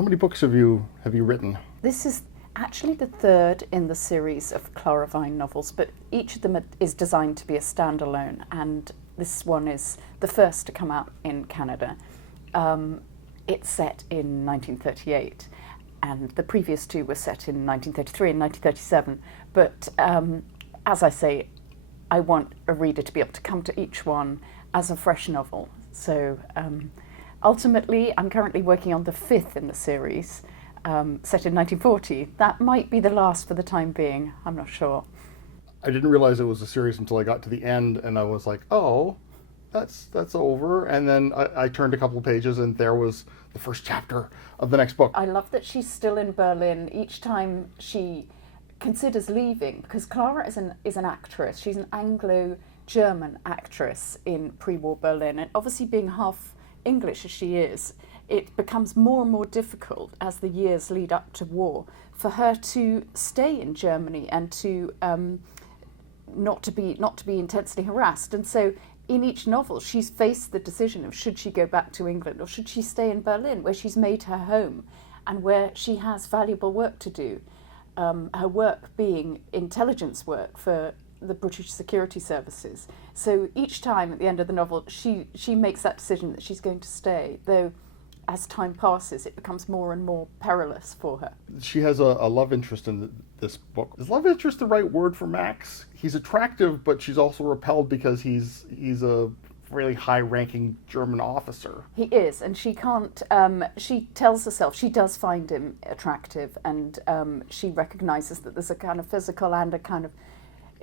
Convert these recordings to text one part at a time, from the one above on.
how many books have you written? This is actually the third in the series of Clara Vine novels, but each of them is designed to be a standalone, and this one is the first to come out in Canada. It's set in 1938, and the previous two were set in 1933 and 1937. But as I say, I want a reader to be able to come to each one as a fresh novel. So ultimately, I'm currently working on the fifth in the series, set in 1940. That might be the last for the time being. I'm not sure. I didn't realize it was a series until I got to the end, and I was like, oh, that's over. And then I turned a couple of pages, and there was the first chapter of the next book. I love that she's still in Berlin each time she considers leaving, because Clara is an actress. She's an Anglo-German actress in pre-war Berlin, and obviously being half English as she is, it becomes more and more difficult as the years lead up to war for her to stay in Germany and to not to be intensely harassed. And so in each novel she's faced the decision of should she go back to England or should she stay in Berlin, where she's made her home and where she has valuable work to do. Her work being intelligence work for the British security services. So each time at the end of the novel she makes that decision that she's going to stay, though as time passes it becomes more and more perilous for her. She has a love interest in this book. Is love interest the right word for Max? He's attractive, but she's also repelled because he's a really high-ranking German officer. He is, and she can't. She tells herself she does find him attractive, and she recognises that there's a kind of physical and a kind of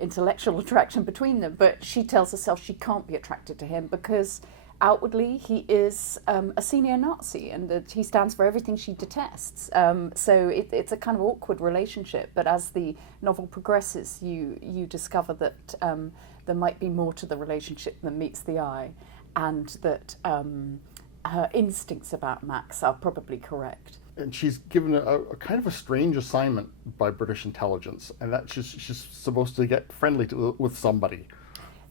intellectual attraction between them. But she tells herself she can't be attracted to him because outwardly he is a senior Nazi, and that he stands for everything she detests. So it's a kind of awkward relationship. But as the novel progresses, you discover that there might be more to the relationship than meets the eye, and that her instincts about Max are probably correct. And she's given a kind of a strange assignment by British intelligence, and that she's supposed to get friendly with somebody.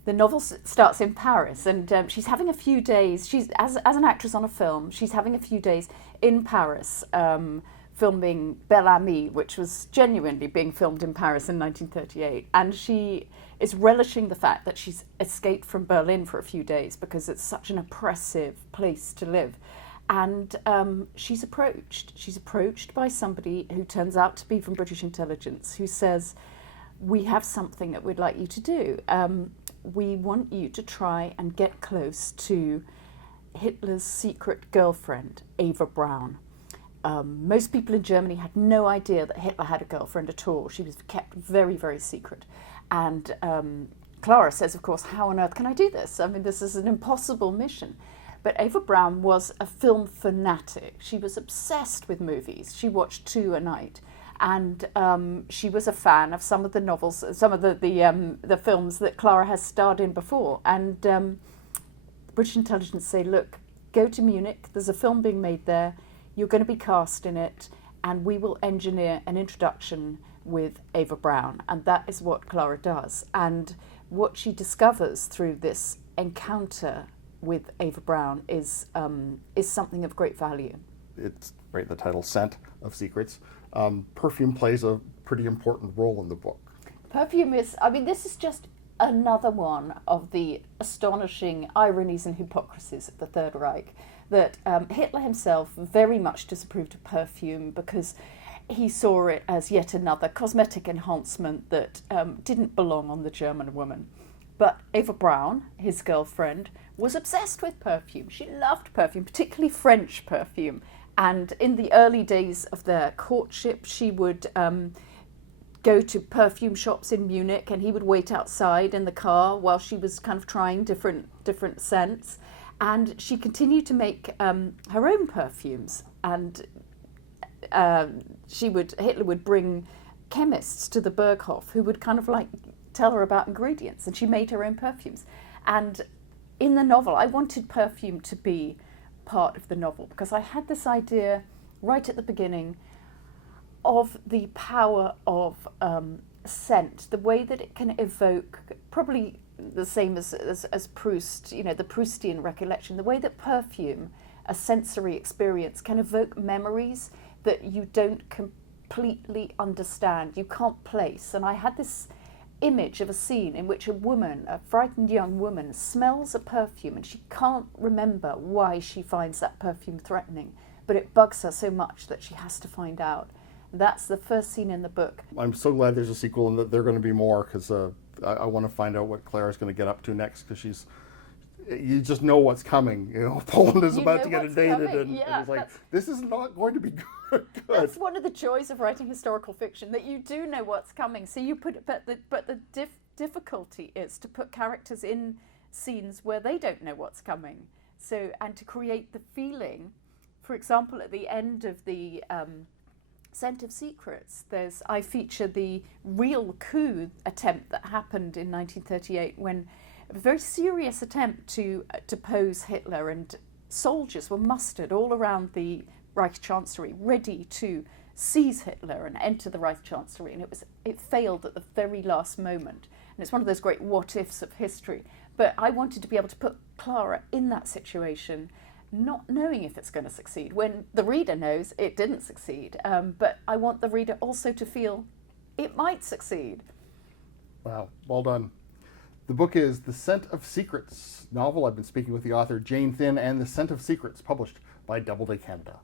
The novel starts in Paris, and she's having a few days. She's as an actress on a film. She's having a few days in Paris, filming Belle Amie, which was genuinely being filmed in Paris in 1938, and she is relishing the fact that she's escaped from Berlin for a few days because it's such an oppressive place to live. And she's approached by somebody who turns out to be from British intelligence, who says, "We have something that we'd like you to do. We want you to try and get close to Hitler's secret girlfriend, Eva Braun." Most people in Germany had no idea that Hitler had a girlfriend at all. She was kept very, very secret. And Clara says, of course, how on earth can I do this? I mean, this is an impossible mission. But Eva Braun was a film fanatic. She was obsessed with movies. She watched 2 a night. And she was a fan of some of the novels, some of the films that Clara has starred in before. And British intelligence say, look, go to Munich. There's a film being made there. You're going to be cast in it, and we will engineer an introduction with Eva Braun. And that is what Clara does. And what she discovers through this encounter with Eva Braun is something of great value. It's right, the title, Scent of Secrets. Perfume plays a pretty important role in the book. Perfume is, I mean, this is just another one of the astonishing ironies and hypocrisies of the Third Reich, that Hitler himself very much disapproved of perfume because he saw it as yet another cosmetic enhancement that didn't belong on the German woman. But Eva Braun, his girlfriend, was obsessed with perfume. She loved perfume, particularly French perfume. And in the early days of their courtship, she would go to perfume shops in Munich, and he would wait outside in the car while she was kind of trying different scents. And she continued to make her own perfumes. And Hitler would bring chemists to the Berghof who would kind of like tell her about ingredients, and she made her own perfumes. And in the novel, I wanted perfume to be part of the novel because I had this idea right at the beginning of the power of scent, the way that it can evoke, probably the same as Proust, you know, the Proustian recollection, the way that perfume a sensory experience can evoke memories that you don't completely understand, you can't place. And I had this image of a scene in which a woman, a frightened young woman, smells a perfume and she can't remember why she finds that perfume threatening, but it bugs her so much that she has to find out. That's the first scene in the book. I'm so glad there's a sequel and that there are going to be more, because I want to find out what Claire's going to get up to next, because you just know what's coming. Poland is about to get invaded, and it's like, this is not going to be good. That's one of the joys of writing historical fiction, that you do know what's coming. So you put, but the difficulty is to put characters in scenes where they don't know what's coming. So, and to create the feeling. For example, at the end of the Scent of Secrets, I feature the real coup attempt that happened in 1938, when a very serious attempt to depose Hitler, and soldiers were mustered all around the Reich Chancellery, ready to seize Hitler and enter the Reich Chancellery, and it failed at the very last moment. And it's one of those great what-ifs of history. But I wanted to be able to put Clara in that situation, not knowing if it's going to succeed, when the reader knows it didn't succeed. But I want the reader also to feel it might succeed. Wow, well done. The book is The Scent of Secrets novel. I've been speaking with the author Jane Thynne, and The Scent of Secrets, published by Doubleday Canada.